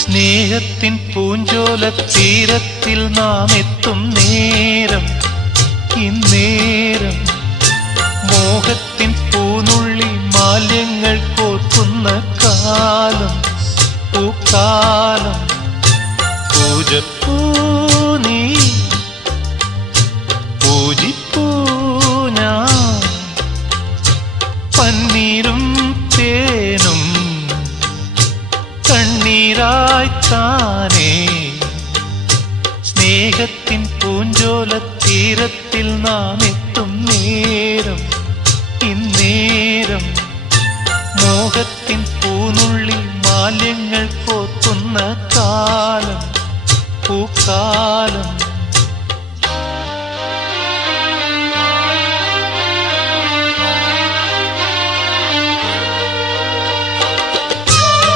സ്നേഹത്തിൻ പൂഞ്ചോല തീരത്തിൽ നാം എത്തും നേരം, ഇന്നേരം മോഹത്തിൻ പൂനുള്ളി മാലിന്യങ്ങൾ കോർക്കുന്ന കാലം, പൂക്കാലം. പൂജപ്പൂ നീ, പൂജിപ്പൂ ഞാൻ, പന്നീരും തേനും കണ്ണീരായ്ത്താനേ. സ്നേഹത്തിൻ പൂഞ്ചോല തീരത്തിൽ നാം എത്തും നേരം, ഇന്നേരം മോഹത്തിൻ പൂനുള്ളി മാലിന്യങ്ങൾ കോർക്കുന്ന കാലം, പൂക്കാലം.